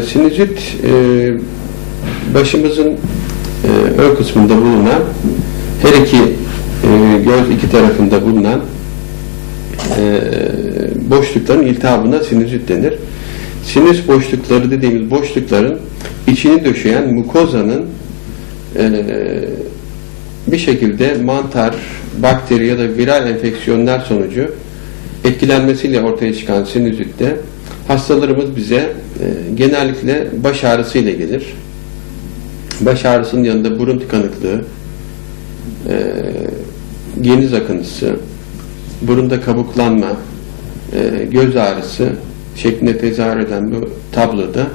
Sinüzit başımızın ön kısmında bulunan, her iki göz iki tarafında bulunan boşlukların iltihabına sinüzit denir. Sinüs boşlukları dediğimiz boşlukların içini döşeyen mukozanın bir şekilde mantar, bakteri ya da viral enfeksiyonlar sonucu etkilenmesiyle ortaya çıkan sinüzitte hastalarımız bize genellikle baş ağrısıyla gelir. Baş ağrısının yanında burun tıkanıklığı, geniz akıntısı, burunda kabuklanma, göz ağrısı şeklinde tezahür eden bu tabloda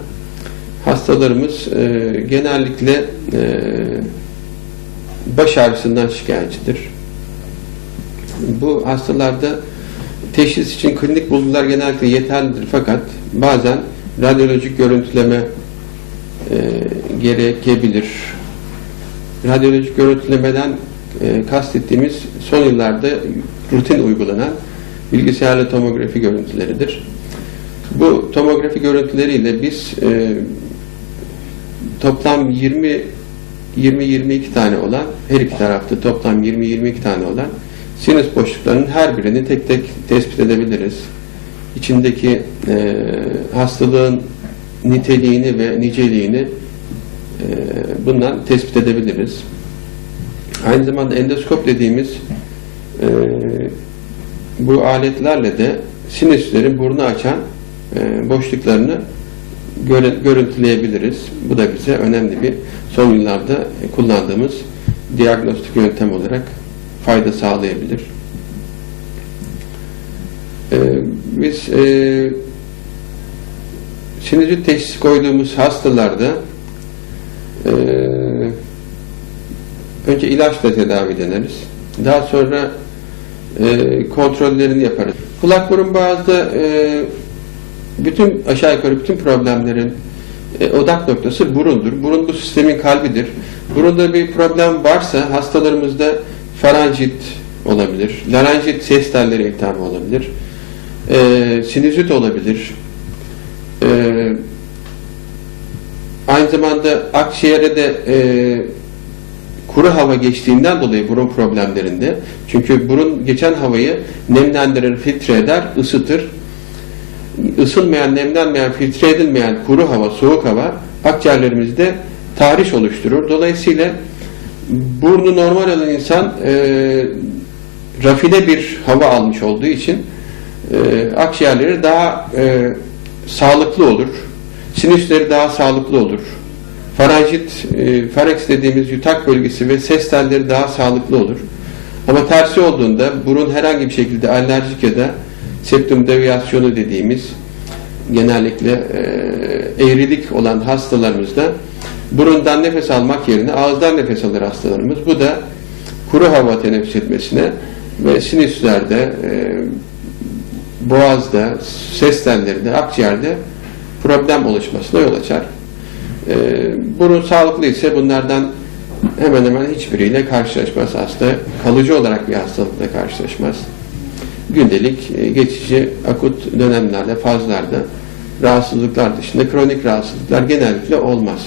hastalarımız genellikle baş ağrısından şikayetçidir. Bu hastalarda teşhis için klinik bulgular genellikle yeterlidir, fakat bazen radyolojik görüntüleme gerekebilir. Radyolojik görüntülemeden kastettiğimiz son yıllarda rutin uygulanan bilgisayarlı tomografi görüntüleridir. Bu tomografi görüntüleriyle biz toplam 20-22 tane olan, her iki tarafta toplam 20-22 tane olan sinüs boşluklarının her birini tek tek tespit edebiliriz. İçindeki hastalığın niteliğini ve niceliğini bundan tespit edebiliriz. Aynı zamanda endoskop dediğimiz bu aletlerle de sinüslerin burnu açan boşluklarını görüntüleyebiliriz. Bu da bize önemli bir, son yıllarda kullandığımız diagnostik yöntem olarak fayda sağlayabilir. Biz sinüzit teşhisi koyduğumuz hastalarda önce ilaçla tedavi deneriz. Daha sonra kontrollerini yaparız. Kulak burun boğazda bütün aşağı yukarı bütün problemlerin odak noktası burundur. Burun bu sistemin kalbidir. Burunda bir problem varsa hastalarımızda faranjit olabilir, larenjit ses telleri iltihabı olabilir, sinüzit olabilir. Aynı zamanda akciğere de kuru hava geçtiğinden dolayı burun problemlerinde, çünkü burun geçen havayı nemlendirir, filtre eder, ısıtır. Isınmayan, nemlenmeyen, filtre edilmeyen kuru hava, soğuk hava akciğerlerimizde tahriş oluşturur. Dolayısıyla burnu normal olan insan rafine bir hava almış olduğu için akciğerleri daha sağlıklı olur. Sinüsleri daha sağlıklı olur. Faranjit, fareks dediğimiz yutak bölgesi ve ses telleri daha sağlıklı olur. Ama tersi olduğunda burun herhangi bir şekilde alerjik ya da septum deviasyonu dediğimiz genellikle eğrilik olan hastalarımızda burundan nefes almak yerine ağızdan nefes alır hastalarımız. Bu da kuru hava teneffüs etmesine ve sinüslerde, boğazda, ses tellerinde, akciğerde problem oluşmasına yol açar. Burun sağlıklı ise bunlardan hemen hemen hiçbiriyle karşılaşmaz hasta. Kalıcı olarak bir hastalıkla karşılaşmaz. Gündelik, geçici, akut dönemlerde, fazlarda rahatsızlıklar dışında kronik rahatsızlıklar genellikle olmaz.